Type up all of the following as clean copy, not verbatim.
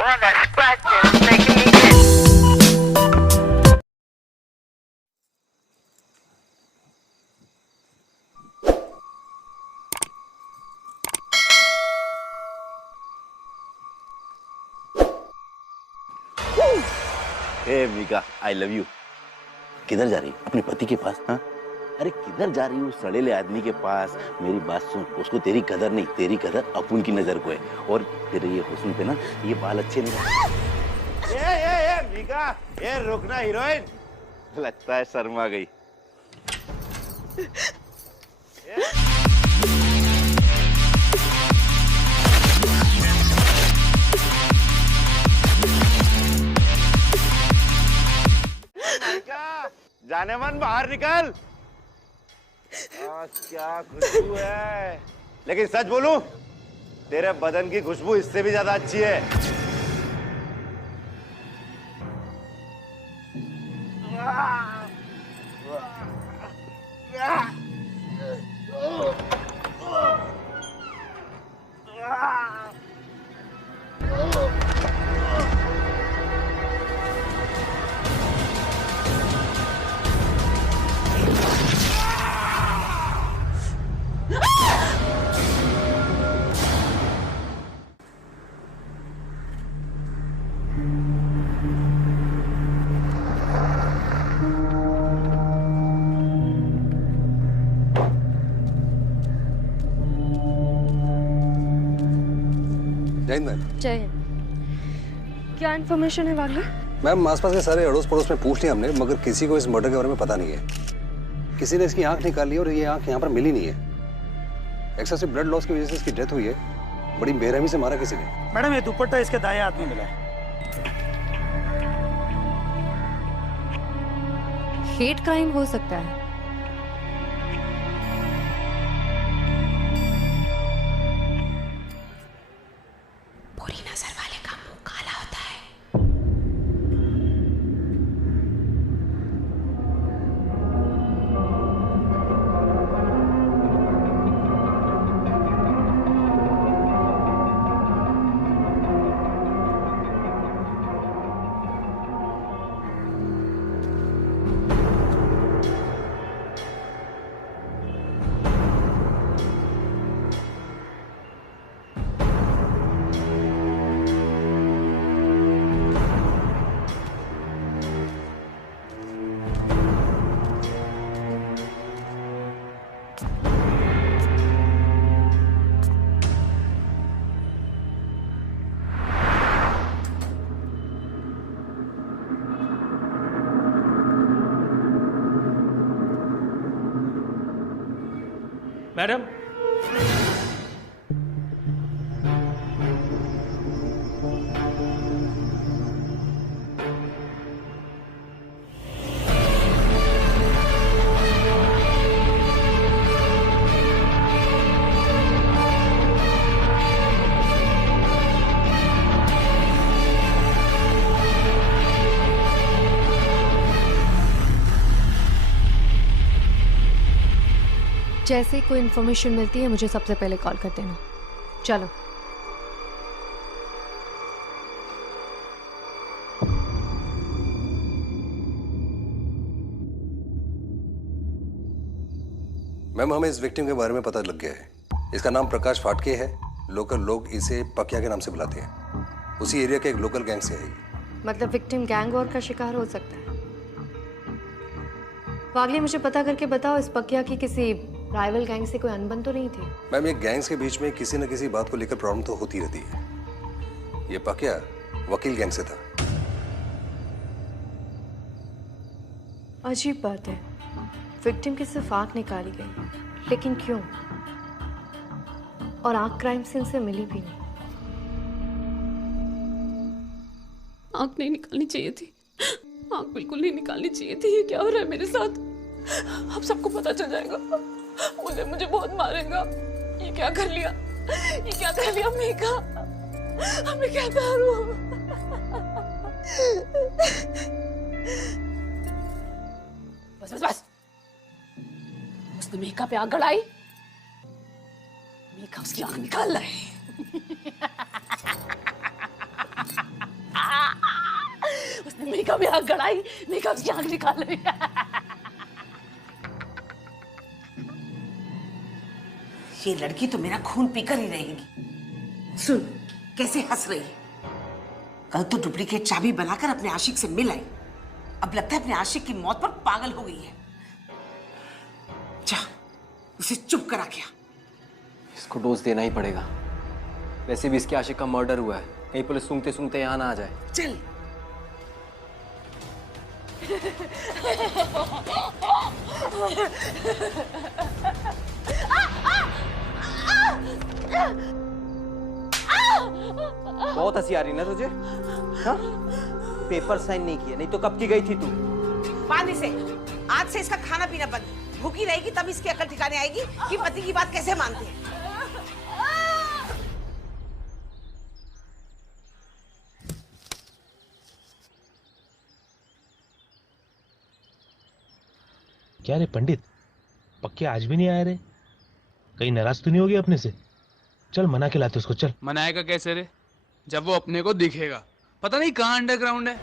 Hey Mika, I love you. किधर जा रही? अपने पति के पास? हाँ, अरे किधर जा रही हूँ? सड़ेले आदमी के पास। मेरी बात सुन, उसको तेरी कदर नहीं, तेरी कदर अपुन की नजर को है। और तेरे ये हुस्न पे ना ये बाल अच्छे नहीं। ये मीका, ये रुकना हीरोइन। लगता है शर्मा गई। जाने मन, बाहर निकल। क्या खुशबू है। लेकिन सच बोलूं, तेरे बदन की खुशबू इससे भी ज्यादा अच्छी है। जय हिंद। क्या इन्फॉर्मेशन है वागले? मैम, आसपास के सारे अड़ोस पड़ोस में पूछ लिया हमने, मगर किसी को इस मर्डर के बारे में पता नहीं है। किसी ने इसकी आंख निकाल ली और ये आंख यहाँ पर मिली नहीं है। एक्सेसिव ब्लड लॉस की वजह से इसकी डेथ हुई है। बड़ी बेरहमी से मारा किसी ने। मैडम, ये दुपट्टा इसके दाएं हाथ में मिला है। हेट क्राइम हो सकता है। मैडम, जैसे ही कोई इन्फॉर्मेशन मिलती है मुझे सबसे पहले कॉल कर देना। चलो। मैम, हमें इस विक्टिम के बारे में पता लग गया है। इसका नाम प्रकाश फाटके है। लोकल लोग इसे पकिया के नाम से बुलाते हैं। उसी एरिया के एक लोकल गैंग से है। मतलब विक्टिम गैंग वॉर का शिकार हो सकता है। वागले, मुझे पता करके बताओ, इस पकिया की किसी राइवल गैंग से कोई अनबन तो नहीं थी? मैम, ये गैंग्स के बीच में किसी न किसी बात को लेकर प्रॉब्लम तो होती रहती है। ये पकिया वकील गैंग से था। अजीब बात है, विक्टिम की सिर्फ आंख निकाली गई, लेकिन क्यों? और आंख क्राइम सीन से मिली भी नहीं। आंख नहीं निकालनी चाहिए थी, आंख बिल्कुल नहीं निकालनी चाहिए थी। ये क्या हो रहा है मेरे साथ? अब सबको पता चल जाएगा, मुझे बहुत मारेगा। ये क्या कर लिया, ये क्या कर लिया मीका? हमें क्या करूं? बस बस बस, उसने मीका पे आग गड़ाई, मीका उसकी आंख निकाल रहा है। मीका भी आग गड़ाई, मीका भी आग निकाल रही है। ये लड़की तो मेरा खून पीकर ही रहेगी। सुन कैसे हंस रही है। कल तो डुप्लीकेट चाबी बनाकर अपने आशिक से मिल आई, अब लगता है अपने आशिक की मौत पर पागल हो गई है। जा उसे चुप करा क्या। इसको डोज देना ही पड़ेगा। वैसे भी इसके आशिक का मर्डर हुआ है, कहीं पुलिस सूंघते सूंघते यहाँ ना आ जाए। चल बहुत हंसी आ रही ना तुझे? हाँ? पेपर साइन नहीं किया, नहीं तो कब की गई थी तू? बांध इसे। आज से इसका खाना पीना बंद। भूखी रहेगी तब इसकी अकल ठिकाने आएगी कि पति की बात कैसे मानते हैं। क्या रे पंडित, पक्के आज भी नहीं आए रे? कहीं नाराज तो नहीं हो गया अपने से? चल मना के लाते उसको, चल। मनाएगा कैसे रे, जब वो अपने को दिखेगा। पता नहीं कहाँ अंडरग्राउंड है।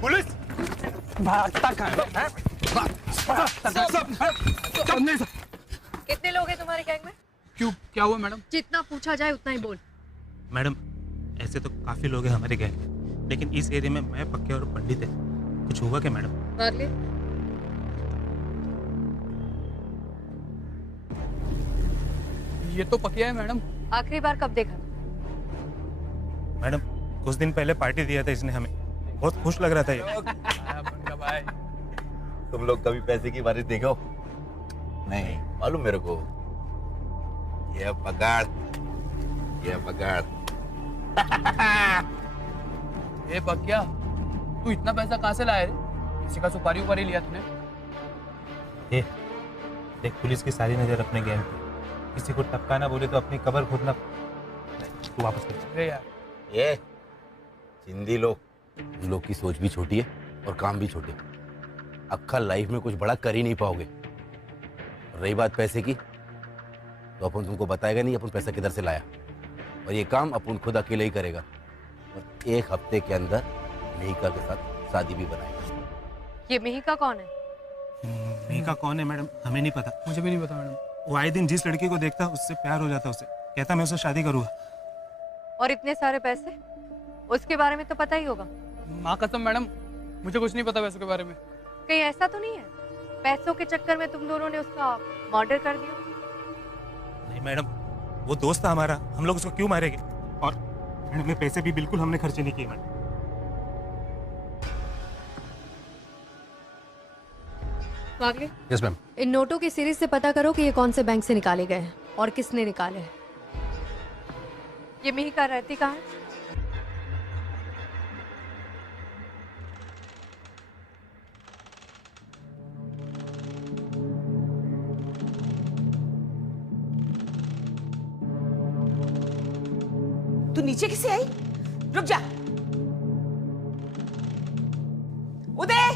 पुलिस भागता कहाँ है? कितने लोग हैं तुम्हारे गैंग में? क्यों, क्या हुआ मैडम? जितना पूछा जाए उतना ही बोल। मैडम ऐसे तो काफी लोग हैं हमारे गैंग में, लेकिन इस एरिया में मैं, पक्के और पंडित है। कुछ हुआ क्या मैडम? वार्ले, ये तो पकिया है मैडम। आखिरी बार कब देखा? मैडम कुछ दिन पहले पार्टी दिया था इसने हमें, बहुत खुश लग रहा था ये। भाई तुम लोग कभी पैसे की बारिश देखो? नहीं मालूम मेरे को। ये पगार, ये पगार। ए पकिया, तू इतना पैसा कहाँ से लाया रे? किसी का सुपारी उपारी लिया तूने? ए, देख पुलिस की सारी नजर अपने गैंग पे, किसी को टपकाना बोले तो अपनी कब्र खोदना। तू वापस कर। अरे यार ये हिंदी लोग, इन लोग की सोच भी छोटी है और काम भी छोटे। अक्खा लाइफ में कुछ बड़ा कर ही नहीं पाओगे। रही बात पैसे की, तो अपन तुमको बताएगा नहीं अपन पैसा किधर से लाया, और ये काम अपन खुद अकेले ही करेगा। और 1 हफ्ते के अंदर मेहिका के साथ शादी भी बनाएगा। ये मेहिका कौन है? मेहिका कौन है मैडम? हमें नहीं पता। मुझे भी नहीं पता मैडम। वो आए दिन जिस लड़की को देखता उससे प्यार हो जाता, उसे कहता मैं उससे शादी करूंगा। और इतने सारे पैसे, उसके बारे में तो पता ही होगा। माँ कसम मैडम, मुझे कुछ नहीं पता पैसों के बारे में। कहीं ऐसा तो नहीं है पैसों के चक्कर में तुम दोनों ने उसका मर्डर कर दिया? नहीं मैडम, वो दोस्त था हमारा, हम लोग उसको क्यों मारेंगे? और मैडम ये पैसे भी बिल्कुल हमने खर्चे नहीं किए मैडम। वागले, यस मैम। इन नोटों की सीरीज से पता करो कि ये कौन से बैंक से निकाले गए हैं और किसने निकाले हैं। ये मेहिका रहती कहाँ है? तू नीचे किसे आई? रुक जा। उदय,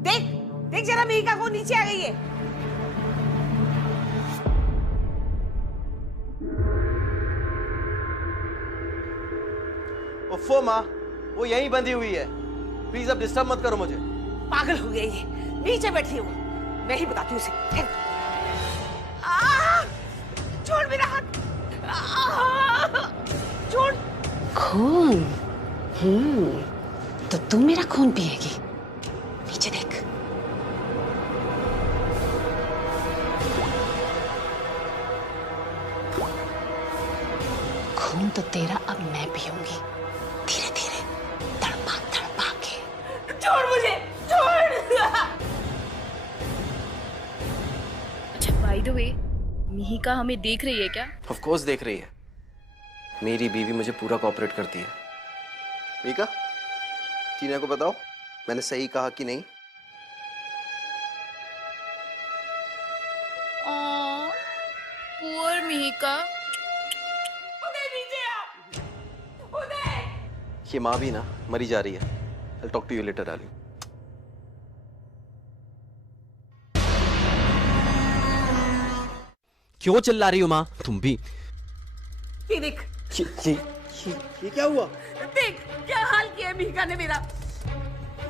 देख देख जरा मेहिका को नीचे आ गई है। उफ़ो माँ, वो यहीं बंधी हुई है। प्लीज अब डिस्टर्ब मत करो मुझे। पागल हो गई है, नीचे बैठी हूँ। मैं ही बताती हूँ उसे। छोड़ मेरा हाथ। छोड़। खून? तो तू मेरा खून पिएगी? नीचे देख। खून तो तेरा अब मैं पीऊंगी, धीरे धीरे, तड़पा तड़पा के। छोड़ मुझे, छोड़। अच्छा बाय द वे, मिहिका हमें देख रही है क्या? ऑफ कोर्स देख रही है। मेरी बीवी मुझे पूरा कोऑपरेट करती है। मीका, टीना को बताओ मैंने सही कहा कि नहीं? पुअर मिहिका। ये माँ भी ना मरी जा रही है। I'll talk to you later, darling. क्यों चिल्ला रही हो माँ तुम भी? ये देख, ये क्या हुआ? देख क्या हाल किया है मिहिका ने मेरा।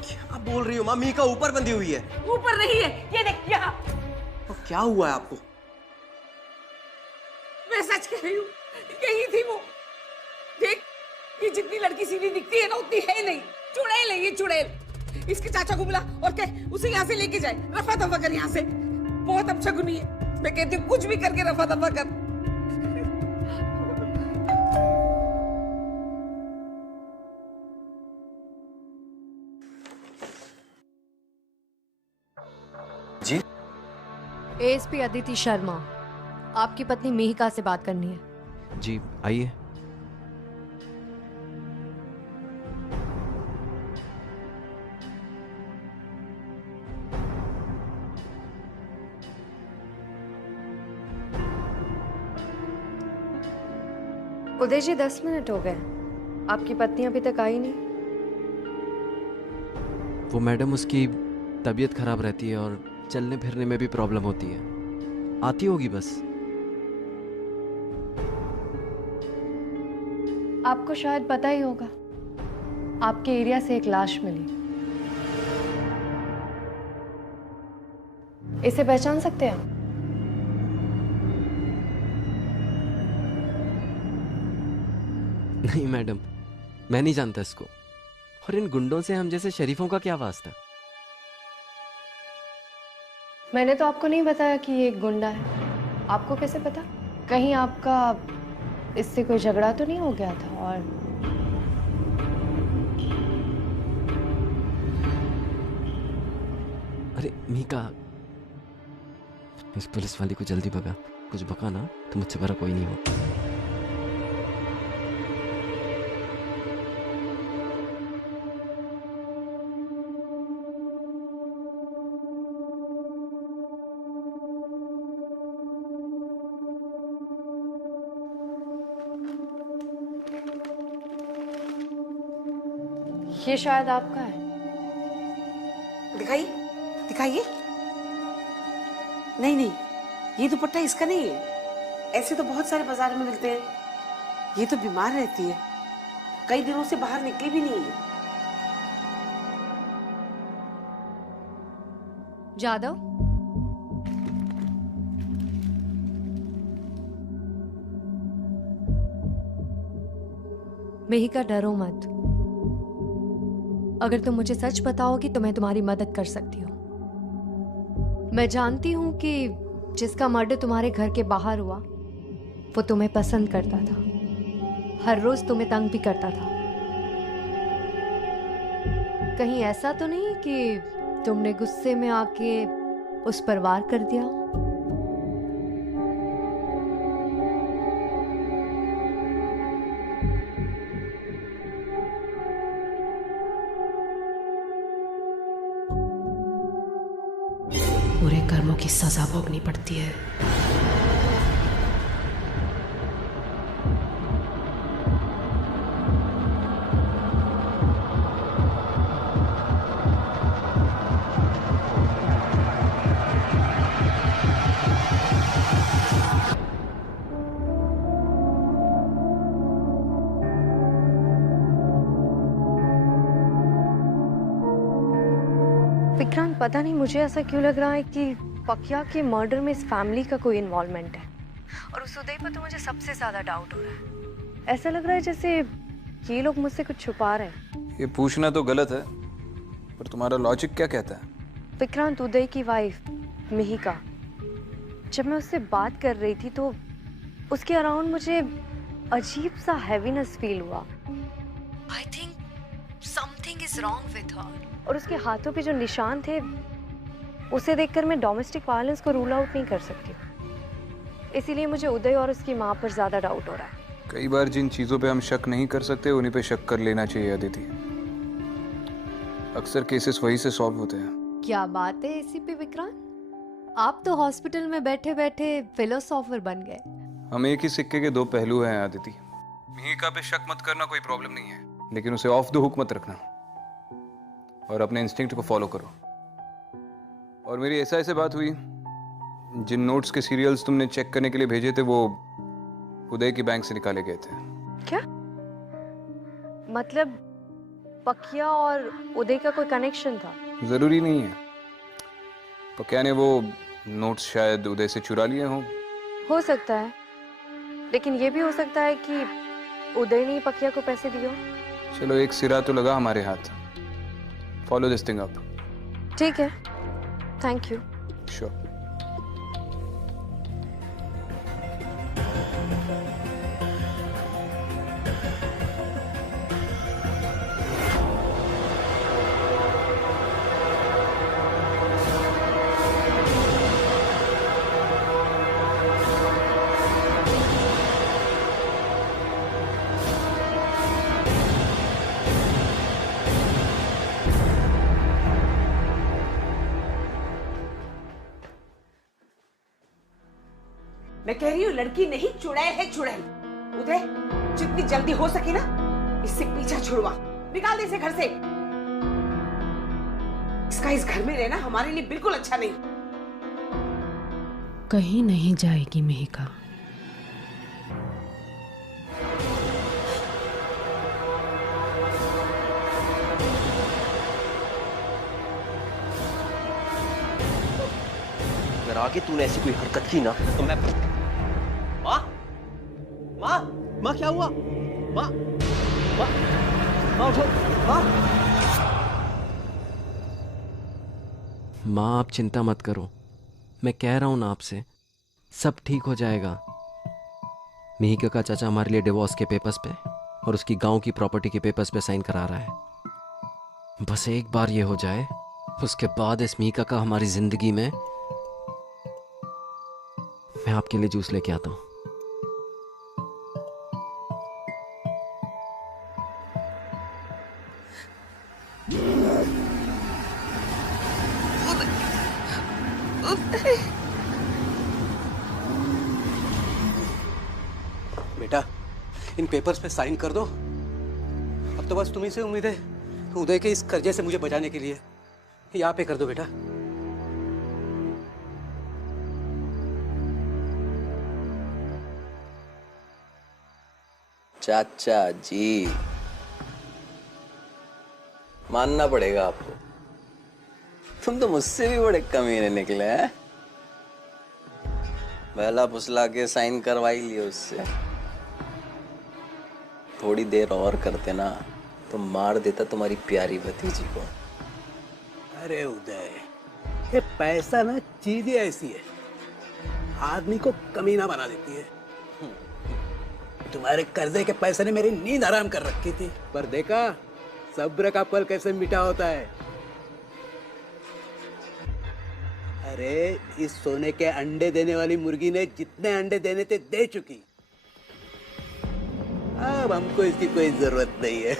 क्या बोल रही हो माँ? मीका ऊपर बंधी हुई है। ऊपर नहीं है, ये देख यहाँ। तो क्या हुआ है आपको? मैं सच कह रही हूँ, यही थी वो। देख, ये जितनी लड़की सीधी दिखती है ना उतनी है नहीं। चुड़ैल है ये, चुड़ैल। इसके चाचा को बुला और कह उसे यहाँ से लेके जाए, रफा दफा कर यहाँ से। बहुत अच्छा गुनी है, मैं कहती हूँ कुछ भी करके रफा दफा कर। जी? एएसपी अदिति शर्मा, आपकी पत्नी मिहिका से बात करनी है। जी आइए। उदय जी 10 मिनट हो गए, आपकी पत्नी अभी तक आई नहीं। वो मैडम उसकी तबीयत खराब रहती है और चलने फिरने में भी प्रॉब्लम होती है। आती होगी बस। आपको शायद पता ही होगा, आपके एरिया से एक लाश मिली। इसे पहचान सकते हैं आप? नहीं मैडम, मैं नहीं जानता इसको। और इन गुंडों से हम जैसे शरीफों का क्या वास्ता? मैंने तो आपको नहीं बताया कि ये एक गुंडा है। आपको कैसे पता? कहीं आपका इससे कोई झगड़ा तो नहीं हो गया था? और अरे मीका, इस पुलिस वाली को जल्दी भगा। कुछ बका ना तो मुझसे बड़ा कोई नहीं हो। ये शायद आपका है। दिखाइए, दिखाइए। नहीं नहीं, ये दुपट्टा इसका नहीं है। ऐसे तो बहुत सारे बाजार में मिलते हैं। ये तो बीमार रहती है, कई दिनों से बाहर निकली भी नहीं है। जादव, मिहिका डरो मत। अगर तुम मुझे सच बताओगी तो मैं तुम्हारी मदद कर सकती हूँ। मैं जानती हूँ कि जिसका मर्डर तुम्हारे घर के बाहर हुआ वो तुम्हें पसंद करता था, हर रोज तुम्हें तंग भी करता था। कहीं ऐसा तो नहीं कि तुमने गुस्से में आके उस पर वार कर दिया? बुरे कर्मों की सजा भोगनी पड़ती है। विक्रांत, पता नहीं मुझे ऐसा क्यों लग रहा है कि पकिया के मर्डर में इस फैमिली का कोई इन्वॉल्वमेंट है। और उस उदय पर तो मुझे सबसे ज्यादा डाउट हो रहा है। ऐसा लग रहा है जैसे ये लोग मुझसे कुछ छुपा रहे हैं। ये पूछना तो गलत है, पर तुम्हारा लॉजिक क्या कहता है? विक्रांत, उदय की वाइफ मिहिका, जब मैं उससे बात कर रही थी तो उसके अराउंड मुझे अजीब सा हैवीनेस फील हुआ। I think something is wrong with her. और उसके हाथों पे जो निशान थे उसे देखकर मैं डोमेस्टिक वायलेंस को रूल आउट नहीं कर सकती। इसीलिए मुझे उदय और उसकी माँ पर ज्यादा डाउट हो रहा है। कई बार जिन चीजों पे हम शक नहीं कर सकते उन्हीं पे शक कर लेना चाहिए अदिति। अक्सर केसेस वही से सॉल्व होते हैं। क्या बात है इसी पे विक्रांत, आप तो हॉस्पिटल में बैठे बैठे फिलोसोफर बन गए। हम एक ही सिक्के के दो पहलू हैं अदिति। मिहिका पे शक मत करना कोई प्रॉब्लम नहीं है, लेकिन उसे ऑफ द हुक मत रखना और अपने इंस्टिंक्ट को फॉलो करो। और मेरी ऐसा बात हुई, जिन नोट्स के सीरियल्स तुमने चेक करने के लिए भेजे थे वो उदय के बैंक से निकाले गए थे। क्या मतलब पकिया और उदय का कोई कनेक्शन था? जरूरी नहीं है। पक्या ने वो नोट्स शायद उदय से चुरा लिए हों। हो सकता है, लेकिन ये भी हो सकता है कि उदय ने पकिया को पैसे दिए हो। चलो एक सिरा तो लगा हमारे हाथ। Follow this thing up. ठीक है, थैंक यू। श्योर। मैं कह रही हूँ लड़की नहीं, चुड़ैल है चुड़ैल। उदय, जितनी जल्दी हो सके ना इससे पीछा छुड़वा, निकाल दे इसे घर से। इसका इस घर में रहना हमारे लिए बिल्कुल अच्छा नहीं। कहीं नहीं जाएगी मिहिका। अगर आगे तूने ऐसी कोई हरकत की ना तो मैं... माँ, माँ, माँ क्या हुआ? माँ, माँ, माँ उठो, माँ। माँ आप चिंता मत करो, मैं कह रहा हूं ना आपसे, सब ठीक हो जाएगा। मिहिका का चाचा हमारे लिए डिवोर्स के पेपर्स पे और उसकी गांव की प्रॉपर्टी के पेपर्स पे साइन करा रहा है। बस एक बार ये हो जाए, उसके बाद इस मिहिका का हमारी जिंदगी में... मैं आपके लिए जूस लेके आता हूं। बेटा, इन पेपर्स पे साइन कर दो। अब तो बस तुम्ही से उम्मीद है उदय के इस कर्जे से मुझे बचाने के लिए। यहाँ पे कर दो बेटा। चाचा जी, मानना पड़ेगा आपको, तुम तो मुझसे भी बड़े कमीने निकले हैं। बहला फुसला के साइन करवाई लिए उससे। थोड़ी देर और करते ना तो मार देता तुम्हारी प्यारी भतीजी को। अरे उदय, ये पैसा ना चीज ही ऐसी है, आदमी को कमीना बना देती है। तुम्हारे कर्जे के पैसे ने मेरी नींद हराम कर रखी थी, पर देखा सब्र का फल कैसे मीठा होता है। अरे इस सोने के अंडे देने वाली मुर्गी ने जितने अंडे देने थे दे चुकी। अब हमको इसकी कोई जरूरत नहीं है।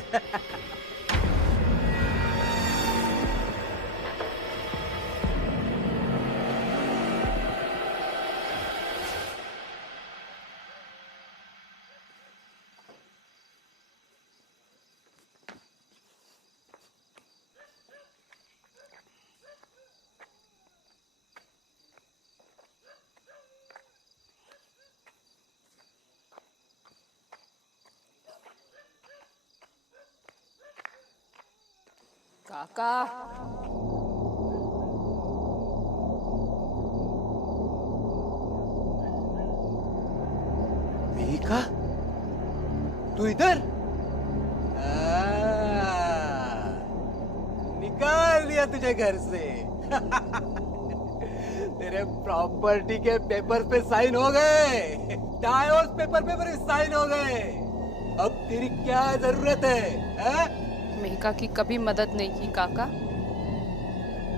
काका, मिहिका, तू इधर? निकाल दिया तुझे घर से। तेरे प्रॉपर्टी के पेपर पे साइन हो गए, डाइवोर्स पेपर पे भी साइन हो गए। अब तेरी क्या जरूरत है? मिहिका की कभी मदद नहीं की काका,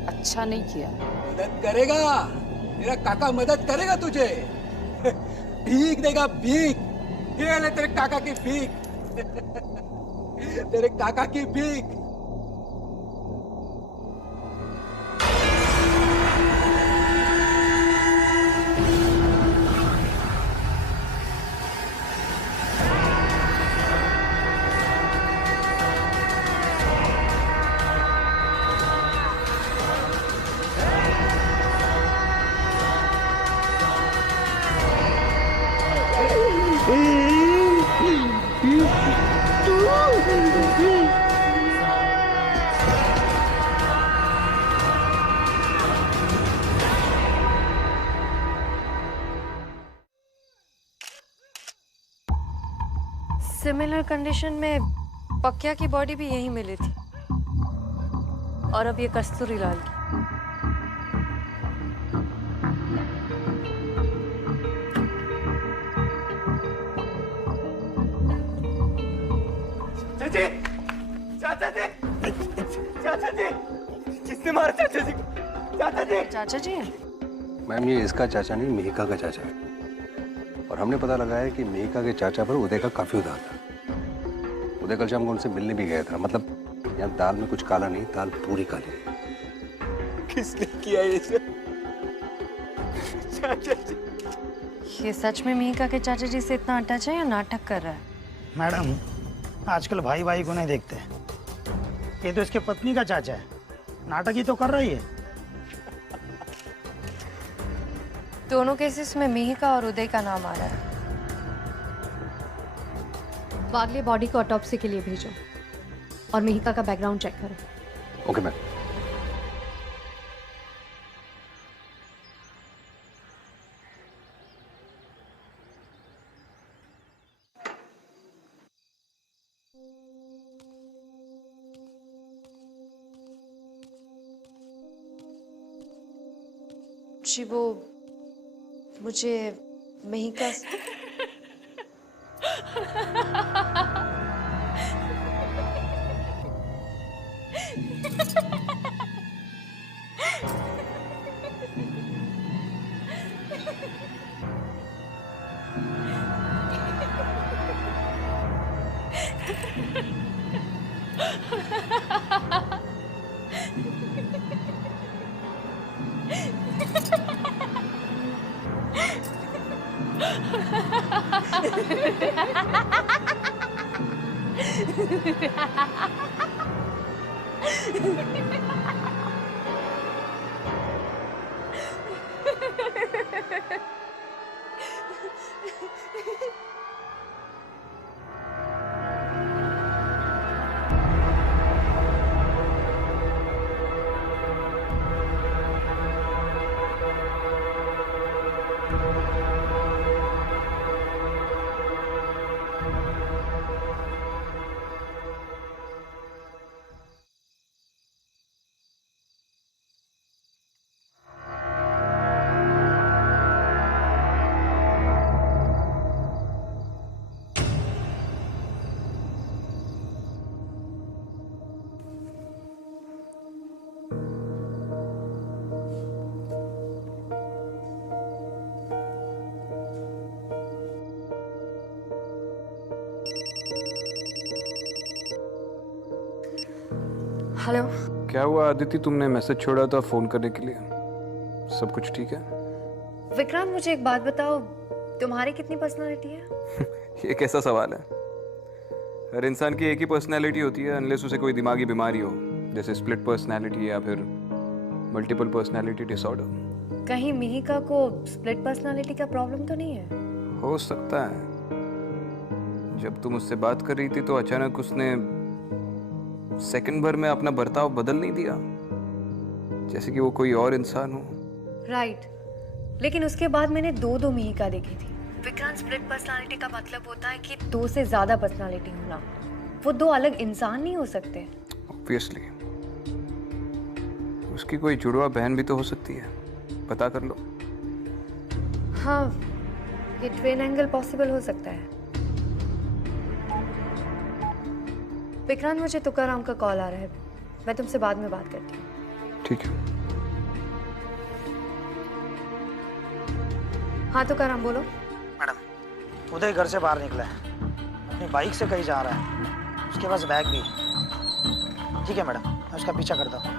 अच्छा नहीं किया। मदद करेगा, तेरा काका मदद करेगा तुझे। भीख देगा, भीख। ये ले तेरे काका की भीख। तेरे काका की भीख। सिमिलर कंडीशन में पक्या की बॉडी भी यहीं मिली थी और अब ये कस्तूरी लाल की। चाचा जी, चाचा जी, किसने मारा चाचा जी को? चाचा जी, चाचा जी मैम ये इसका चाचा नहीं, मिहिका का चाचा है। और हमने पता लगाया कि मिहिका के चाचा पर उदय का काफी उदार था। उदय कल शाम को उनसे मिलने भी गया था। मतलब यहाँ दाल में कुछ काला नहीं, दाल पूरी काली है। किसने किया ये सब? चाचा जी, ये सच में मिहिका के चाचा जी से इतना अटैच है या नाटक कर रहा है? मैडम, आजकल भाई भाई को नहीं देखते। ये तो इसके पत्नी का चाचा है, नाटक ही तो कर रही है। दोनों केसेस में मिहिका और उदय का नाम आ रहा है। वागले बॉडी को ऑटोप्सी के लिए भेजो और मिहिका का बैकग्राउंड चेक करो। Okay ma'am. जी वो मुझे मिहिका हेलो। क्या हुआ आदिति, तुमने मैसेज छोड़ा था फोन करने के लिए? सब कुछ ठीक है? विक्रांत मुझे एक बात बताओ, तुम्हारी कितनी पर्सनालिटी है? ये कैसा सवाल है? हर इंसान की एक ही पर्सनैलिटी होती है अनलेस उसे कोई दिमागी बीमारी हो, जैसे स्प्लिट पर्सनैलिटी या फिर मल्टीपल पर्सनैलिटी डिसऑर्डर। कहीं मिहिका को स्प्लिट पर्सनालिटी का प्रॉब्लम तो नहीं है? हो सकता है। जब तुम उससे बात कर रही थी तो अचानक उसने सेकंड भर में अपना बर्ताव बदल नहीं दिया, जैसे कि वो कोई और इंसान हो। राइट, लेकिन उसके बाद मैंने दो मिहिका देखी थी। विक्रांत, स्प्लिट पर्सनालिटी का मतलब होता है कि दो से ज्यादा पर्सनालिटी होना। वो दो अलग इंसान नहीं हो सकते। ऑब्वियसली उसकी कोई जुड़वा बहन भी तो हो सकती है, पता कर लो। हाँ, ये ट्विन एंगल पॉसिबल हो सकता है। विक्रांत, मुझे तुकाराम का कॉल आ रहा है, मैं तुमसे बाद में बात करती हूँ। ठीक है। हाँ तुकाराम, बोलो। मैडम, उदय घर से बाहर निकला है, अपनी बाइक से कहीं जा रहा है, उसके पास बैग भी है। ठीक है मैडम, मैं उसका पीछा करता हूँ।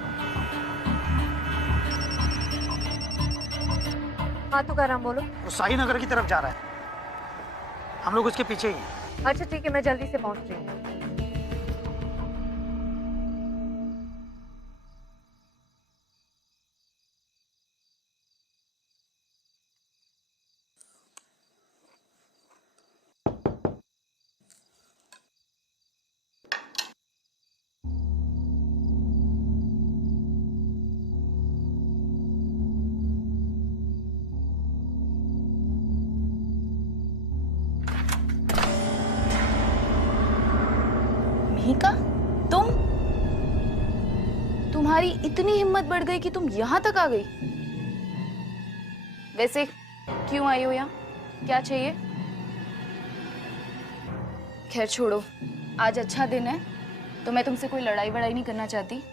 हाँ तुकाराम, बोलो। वो साई नगर की तरफ जा रहा है, हम लोग उसके पीछे ही हैं। अच्छा ठीक है, मैं जल्दी से पहुँच रही हूँ। मिहिका, तुम्हारी इतनी हिम्मत बढ़ गई कि तुम यहाँ तक आ गई? वैसे क्यों आई हो यहाँ? क्या चाहिए? खैर छोड़ो, आज अच्छा दिन है तो मैं तुमसे कोई लड़ाई वड़ाई नहीं करना चाहती।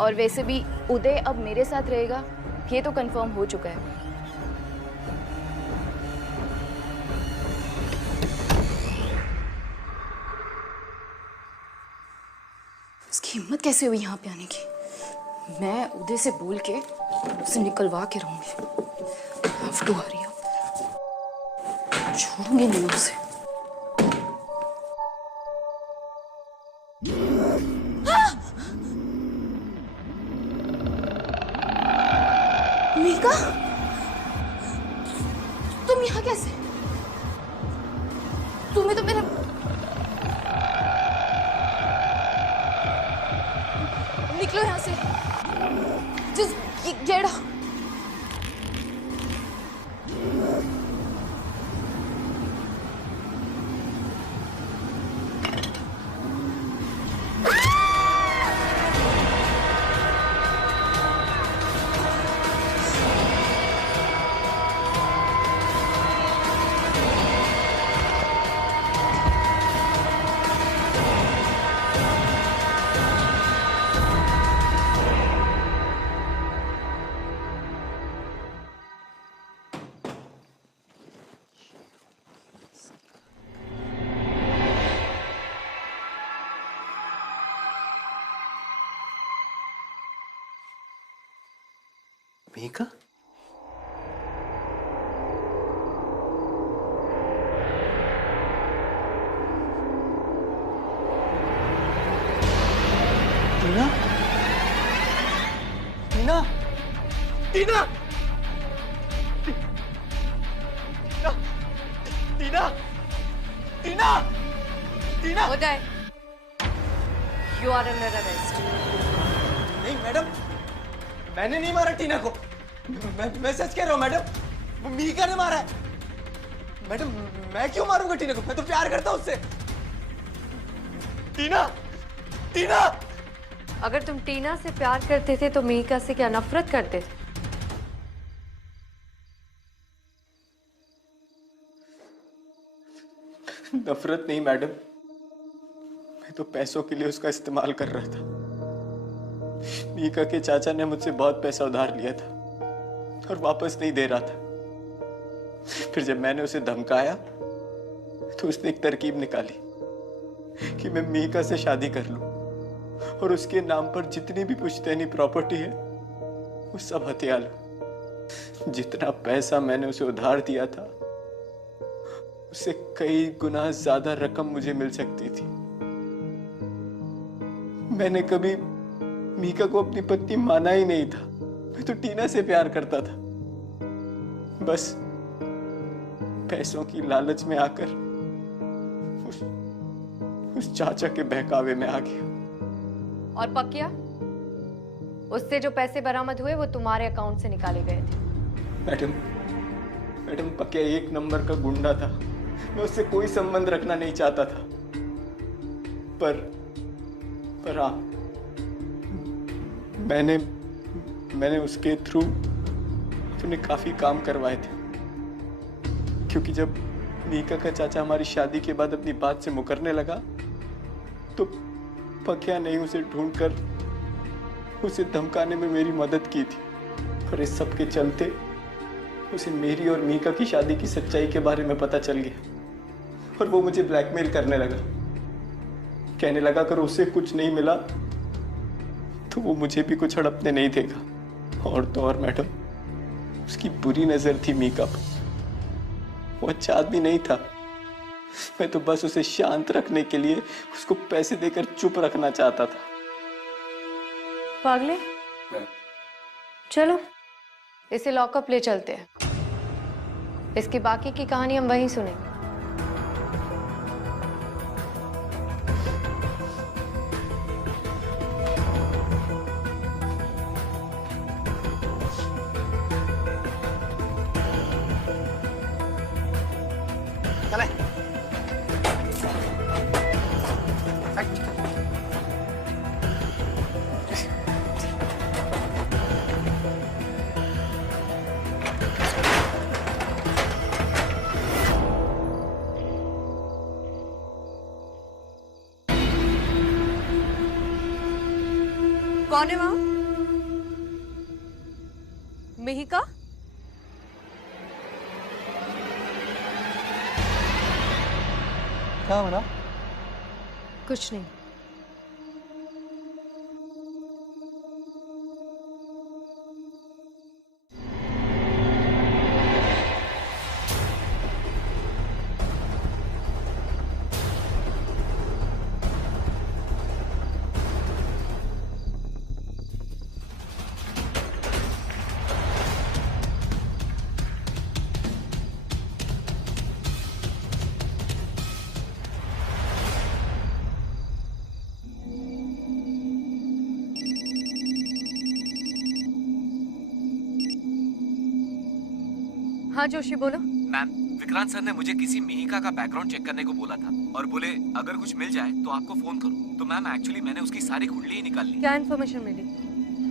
और वैसे भी उदय अब मेरे साथ रहेगा, ये तो कंफर्म हो चुका है। इसकी हिम्मत कैसे हुई यहाँ पे आने की? मैं उदय से बोल के उसे निकलवा के रहूंगी। हफ्तू आ रही है, छोड़ूंगी नहीं उसे। मिहिका, तुम यहाँ कैसे? तुम्हें तो मेरा निकलो यहाँ से। Just get out. Mihika, Tina, Tina, Tina, Tina, Tina, Tina. Uday, you are under arrest. नहीं मैडम, मैंने नहीं मारा टीना को। मैं सच कह रहा हूँ मैडम, मिहिका ने मारा है। मैडम मैं क्यों मारूंगा टीना को? मैं तो प्यार करता हूँ उससे। टीना, टीना। अगर तुम टीना से प्यार करते थे तो मिहिका से क्या नफरत करते थे? नफरत नहीं मैडम, मैं तो पैसों के लिए उसका इस्तेमाल कर रहा था। मिहिका के चाचा ने मुझसे बहुत पैसा उधार लिया था और वापस नहीं दे रहा था। फिर जब मैंने उसे धमकाया तो उसने एक तरकीब निकाली कि मैं मिहिका से शादी कर लूं और उसके नाम पर जितनी भी पुश्तैनी प्रॉपर्टी है वो सब हथिया लूं। जितना पैसा मैंने उसे उधार दिया था उससे कई गुना ज्यादा रकम मुझे मिल सकती थी। मैंने कभी मिहिका को अपनी पत्नी माना ही नहीं था। मैं तो टीना से प्यार करता था। बस पैसों की लालच में आकर उस चाचा के बहकावे में आ गया। और पक्या, उससे जो पैसे बरामद हुए वो तुम्हारे अकाउंट से निकाले गए थे। मैडम पक्या एक नंबर का गुंडा था। मैं उससे कोई संबंध रखना नहीं चाहता था, पर हाँ, मैंने उसके थ्रू अपने काफी काम करवाए थे। क्योंकि जब मिहिका का चाचा हमारी शादी के बाद अपनी बात से मुकरने लगा तो पक्या ने उसे ढूंढकर उसे धमकाने में मेरी मदद की थी। और इस सब के चलते उसे मेरी और मिहिका की शादी की सच्चाई के बारे में पता चल गया और वो मुझे ब्लैकमेल करने लगा। कहने लगा अगर उसे कुछ नहीं मिला तो वो मुझे भी कुछ हड़पने नहीं देगा। और तो और मैडम, उसकी बुरी नजर थी मिहिका पर। वो अच्छा आदमी नहीं था। मैं तो बस उसे शांत रखने के लिए उसको पैसे देकर चुप रखना चाहता था। पागले, चलो इसे लॉकअप ले चलते हैं। इसकी बाकी की कहानी हम वहीं सुनेंगे। चले। कौन है वहां? मिहिका? क्या बना? कुछ नहीं। हाँ जोशी बोलो। मैम, विक्रांत सर ने मुझे किसी मिहिका का बैकग्राउंड चेक करने को बोला था और बोले अगर कुछ मिल जाए तो आपको फोन करूं। तो मैम एक्चुअली मैंने उसकी सारी कुंडली ही निकाल ली। क्या इन्फॉर्मेशन मिली?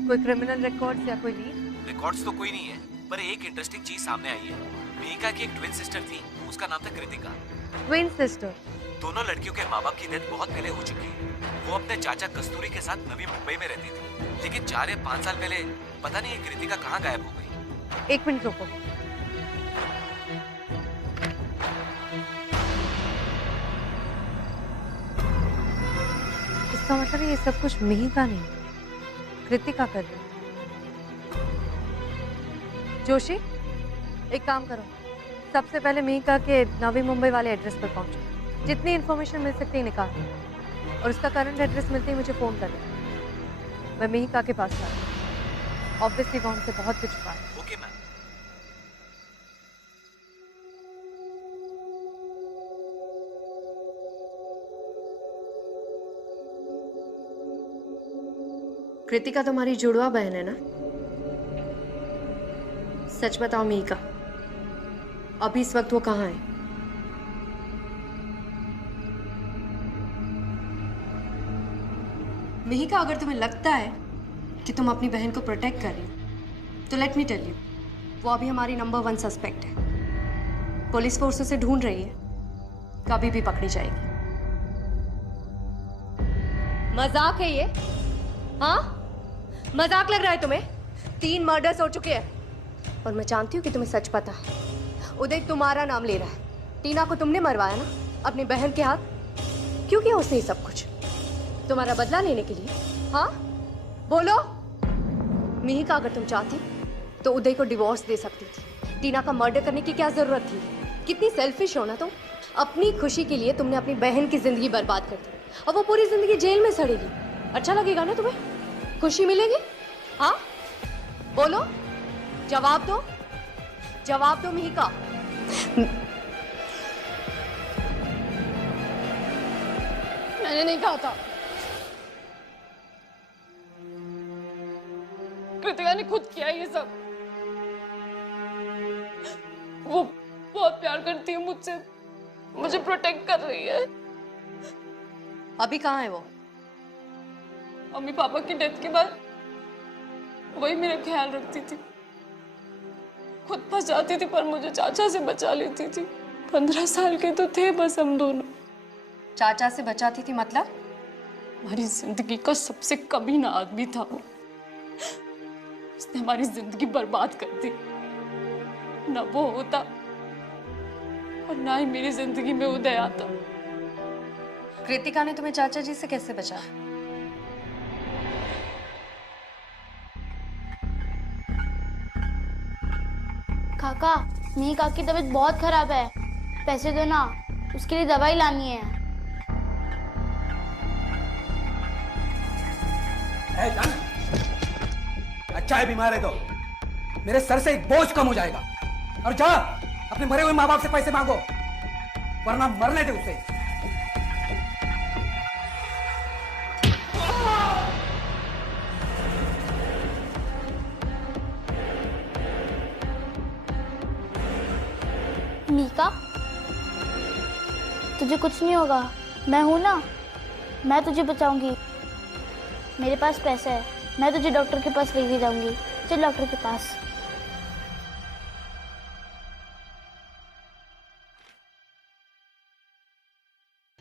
कोई क्रिमिनल रिकॉर्ड्स या कोई लीड? रिकॉर्ड्स तो कोई नहीं है, पर एक इंटरेस्टिंग चीज सामने आई है। मिहिका की एक ट्विन सिस्टर थी, उसका नाम था कृतिका। Twin sister? दोनों लड़कियों के माँ बाप की डेथ बहुत पहले हो चुकी है। वो अपने चाचा कस्तूरी के साथ नवी मुंबई में रहती थी, लेकिन 4 या 5 साल पहले पता नहीं ये कृतिका कहाँ गायब हो गई। 1 मिनट रुको। इसका मतलब ये सब कुछ मिहिका नहीं, कृतिका कर रही है। जोशी, एक काम करो, सबसे पहले मिहिका के नवी मुंबई वाले एड्रेस पर पहुंचो। जितनी इन्फॉर्मेशन मिल सकती है निकालो, और उसका करंट एड्रेस मिलते ही मुझे फोन कर देना। मैं मिहिका के पास जा रही हूँ। ऑब्वियसली वो हमसे बहुत कुछ छुपा है। Okay ma'am. कृतिका तुम्हारी जुड़वा बहन है ना? सच बताओ मिहिका, अभी इस वक्त वो कहाँ है? मिहिका, अगर तुम्हें लगता है कि तुम अपनी बहन को प्रोटेक्ट कर रही हो तो लेट मी टेल यू, वो अभी हमारी नंबर 1 सस्पेक्ट है। पुलिस फोर्स उसे ढूंढ रही है, कभी भी पकड़ी जाएगी। मजाक है ये? हाँ, मजाक लग रहा है तुम्हें? 3 मर्डर्स हो चुके हैं और मैं जानती हूँ कि तुम्हें सच पता है। उदय तुम्हारा नाम ले रहा है। टीना को तुमने मरवाया ना अपनी बहन के हाथ? क्यों किया उसने सब कुछ? तुम्हारा बदला लेने के लिए? हाँ बोलो। मिहिका, अगर तुम चाहती तो उदय को डिवोर्स दे सकती थी। टीना का मर्डर करने की क्या जरूरत थी? कितनी सेल्फिश हो ना तुम। अपनी खुशी के लिए तुमने अपनी बहन की जिंदगी बर्बाद कर दी और वो पूरी जिंदगी जेल में सड़ेगी। अच्छा लगेगा ना तुम्हें? खुशी मिलेगी? हाँ बोलो, जवाब दो, जवाब दो मिहिका। मैंने नहीं कहा था, कृतिका ने खुद किया ये सब। वो बहुत प्यार करती है मुझसे, मुझे प्रोटेक्ट कर रही है। अभी कहाँ है वो? मम्मी पापा की डेथ के बाद वही मेरा ख्याल रखती थी। खुद फंस जाती थी पर मुझे चाचा से बचा लेती थी। 15 साल के तो थे बस हम दोनों। चाचा से बचाती थी मतलब? हमारी जिंदगी का सबसे कमीना आदमी था वो। उसने हमारी जिंदगी बर्बाद कर दी। ना वो होता और ना ही मेरी जिंदगी में उदय आता। कृतिका ने तुम्हें चाचा जी से कैसे बचाया? काका, मिहिका की तबीयत बहुत खराब है, पैसे दो ना, उसके लिए दवाई लानी है। जान, अच्छा है बीमार है तो मेरे सर से एक बोझ कम हो जाएगा। और जा अपने मरे हुए माँ बाप से पैसे मांगो, वरना मरने दे उसे। मिहिका, तुझे कुछ नहीं होगा, मैं हूं ना, मैं तुझे बचाऊंगी। मेरे पास पैसा है, मैं तुझे डॉक्टर के पास लेके जाऊंगी। चल डॉक्टर के पास।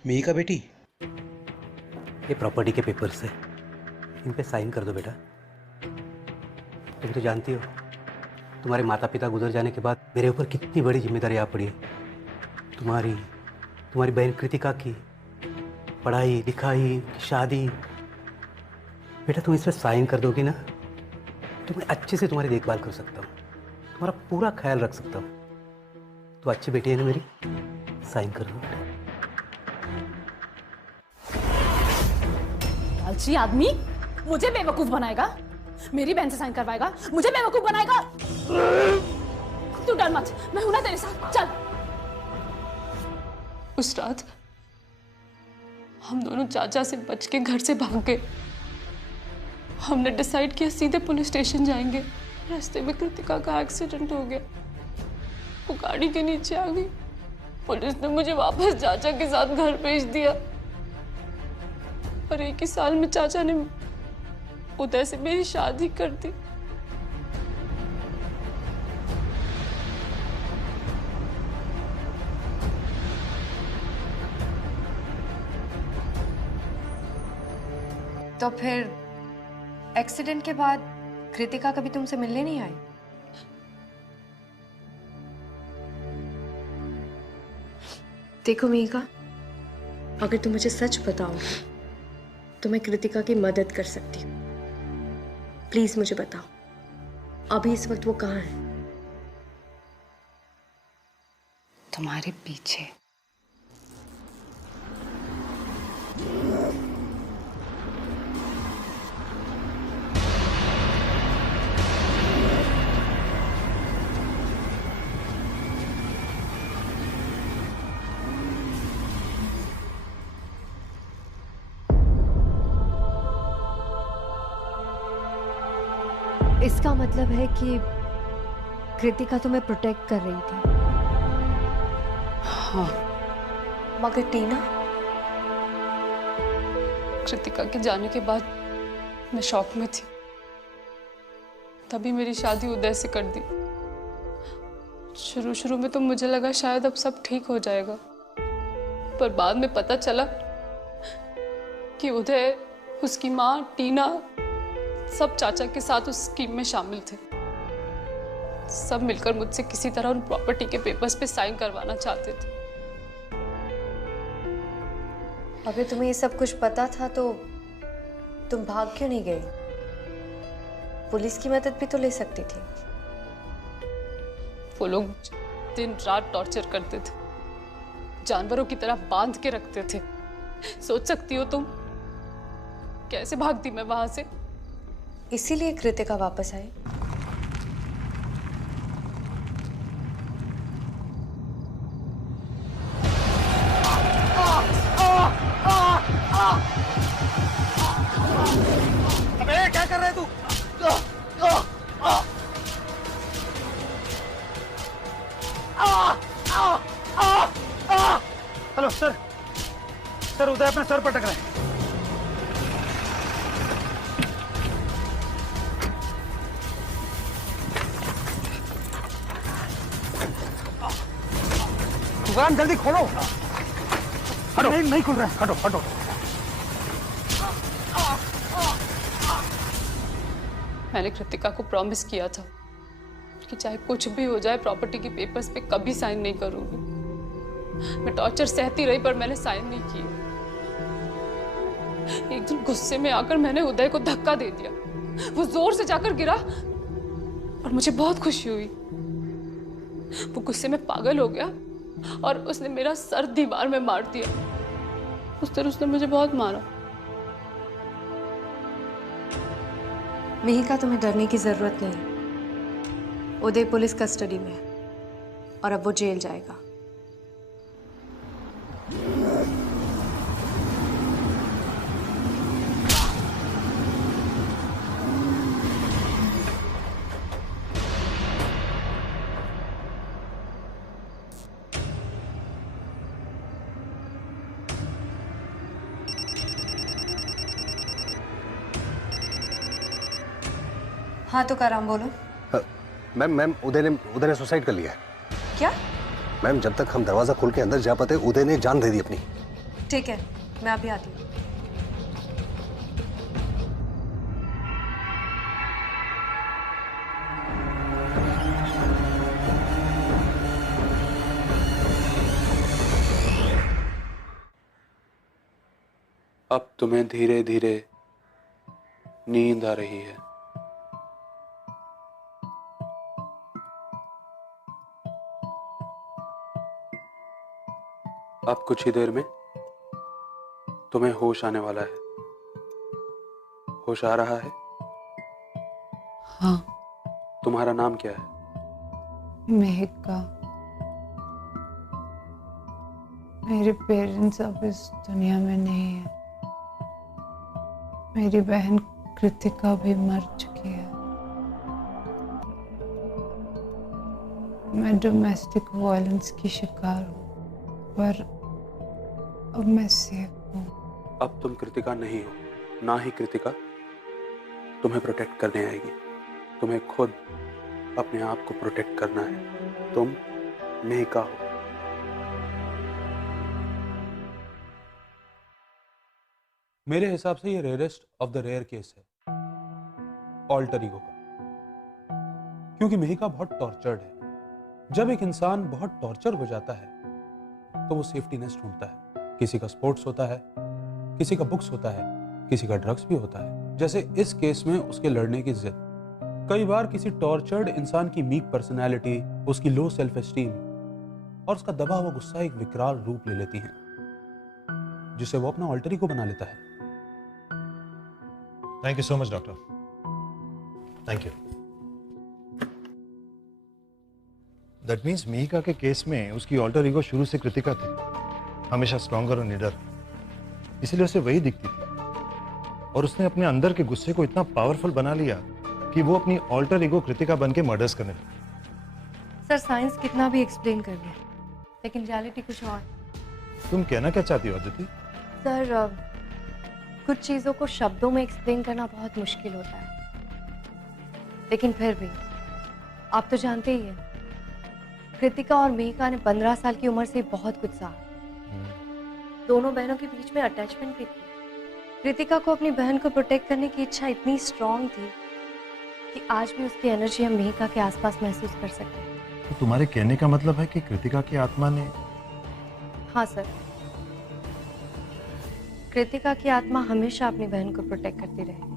मिहिका बेटी, ये प्रॉपर्टी के पेपर्स है, इन पे साइन कर दो बेटा। तुम तो जानती हो तुम्हारे माता पिता गुजर जाने के बाद मेरे ऊपर कितनी बड़ी जिम्मेदारी आ पड़ी है। तुम्हारी बहन कृतिका की पढ़ाई लिखाई, शादी। बेटा तुम इस पर साइन कर दोगी ना तो मैं अच्छे से तुम्हारी देखभाल कर सकता हूँ, तुम्हारा पूरा ख्याल रख सकता हूँ। तो अच्छी बेटी है ना मेरी, साइन कर दो। लालची आदमी मुझे बेवकूफ बनाएगा, मेरी बहन से साइन करवाएगा, मुझे बेवकूफ बनाएगा। तू डर मत, मैं हूं ना तेरे साथ, चल। उस रात हम दोनों चाचा से बच के घर से भाग गए। हमने डिसाइड किया सीधे पुलिस स्टेशन जाएंगे। रास्ते में कृतिका का एक्सीडेंट हो गया, वो गाड़ी के नीचे आ गई। पुलिस ने मुझे वापस चाचा के साथ घर भेज दिया और 1 ही साल में चाचा ने उदय से मेरी शादी कर दी। तो फिर एक्सीडेंट के बाद कृतिका कभी तुमसे मिलने नहीं आई? देखो मिहिका, अगर तुम मुझे सच बताओगे तो मैं कृतिका की मदद कर सकती हूँ। प्लीज मुझे बताओ अभी इस वक्त वो कहाँ है? तुम्हारे पीछे। इसका मतलब है कि कृतिका तुम्हें प्रोटेक्ट कर रही थी। हाँ। मगर टीना? कृतिका के जाने के बाद मैं शॉक में थी, तभी मेरी शादी उदय से कर दी। शुरू में तो मुझे लगा शायद अब सब ठीक हो जाएगा, पर बाद में पता चला कि उदय, उसकी माँ टीना, सब चाचा के साथ उस स्कीम में शामिल थे। सब मिलकर मुझसे किसी तरह उन प्रॉपर्टी के पेपर्स पे साइन करवाना चाहते थे। अगर तुम्हें ये सब कुछ पता था तो तुम भाग क्यों नहीं गई? पुलिस की मदद भी तो ले सकती थी। वो लोग दिन रात टॉर्चर करते थे, जानवरों की तरह बांध के रखते थे। सोच सकती हो तुम कैसे भागती मैं वहां से? इसीलिए कृतिका वापस आई। अबे क्या कर रहे तू? हेलो सर, सर उदय अपना सर पटक रहे हैं। दुकान जल्दी खोलो। हटो। नहीं खुल रहा है, हटो हटो। मैंने कृतिका को प्रॉमिस किया था कि चाहे कुछ भी हो जाए प्रॉपर्टी की पेपर्स पे कभी साइन नहीं करूंगी। मैं टॉर्चर सहती रही पर मैंने साइन नहीं किए। एक दिन गुस्से में आकर मैंने उदय को धक्का दे दिया। वो जोर से जाकर गिरा और मुझे बहुत खुशी हुई। वो गुस्से में पागल हो गया और उसने मेरा सर दीवार में मार दिया। उस तरह उसने मुझे बहुत मारा। मिहिका, तुम्हें डरने की जरूरत नहीं। उदय पुलिस कस्टडी में है और अब वो जेल जाएगा। हाँ तो कराम बोलो। मैम उदय ने सुसाइड कर लिया है। क्या? मैम जब तक हम दरवाजा खोल के अंदर जा पाते उदय ने जान दे दी अपनी। ठीक है, मैं अभी आती हूँ। अब तुम्हें धीरे धीरे नींद आ रही है। अब कुछ ही देर में तुम्हें होश आने वाला है। होश आ रहा है? हाँ। तुम्हारा नाम क्या है? मेहिका। मेरे पेरेंट्स अब इस दुनिया में नहीं है। मेरी बहन कृतिका भी मर चुकी है। मैं डोमेस्टिक वायलेंस की शिकार हूँ, पर अब मैं सेफ हूँ। अब तुम कृतिका नहीं हो, ना ही कृतिका तुम्हें प्रोटेक्ट करने आएगी। तुम्हें खुद अपने आप को प्रोटेक्ट करना है। तुम मेहिका हो। मेरे हिसाब से ये rarest of the rare case है ऑल्टर ईगो का, क्योंकि मेहिका बहुत टॉर्चर्ड है। जब एक इंसान बहुत टॉर्चर हो जाता है तो वो सेफ्टी नेस्ट ढूंढता है। किसी का स्पोर्ट्स होता है, किसी का बुक्स होता है, किसी का ड्रग्स भी होता है। जैसे इस केस में उसके लड़ने की जिद। कई बार किसी टॉर्चर्ड इंसान की मीक पर्सनैलिटी, उसकी लो सेल्फ एस्टीम और उसका दबा हुआ गुस्सा एक विकराल रूप ले लेती हैं, जिसे वो अपना ऑल्टर ईगो बना लेता है। Thank you so much doctor. Thank you. That means Mehika के केस में उसकी ऑल्टर ईगो शुरू से कृतिका थी, हमेशा स्ट्रॉन्गर और निडर, इसलिए उसे वही दिखती थी। और उसने अपने अंदर के गुस्से को इतना पावरफुल बना लिया कि वो अपनी ऑल्टर ईगो कृतिका बन के मर्डर्स करने लगी। सर साइंस कितना भी एक्सप्लेन कर ले, लेकिन रियलिटी कुछ और। तुम कहना क्या चाहती हो अदिति? सर कुछ चीज़ों को शब्दों में एक्सप्लेन करना बहुत मुश्किल होता है, लेकिन फिर भी आप तो जानते ही हैं, कृतिका और मेहिका ने 15 साल की उम्र से बहुत कुछ सहा। दोनों बहनों के बीच में अटैचमेंट भी थी। कृतिका को अपनी बहन को प्रोटेक्ट करने की इच्छा इतनी स्ट्रांग थी कि आज भी उसकी एनर्जी हम मेहिका के आसपास महसूस कर सकते हैं। तो तुम्हारे कहने का मतलब है कि कृतिका की आत्मा ने? हाँ सर, कृतिका की आत्मा हमेशा अपनी बहन को प्रोटेक्ट करती रही।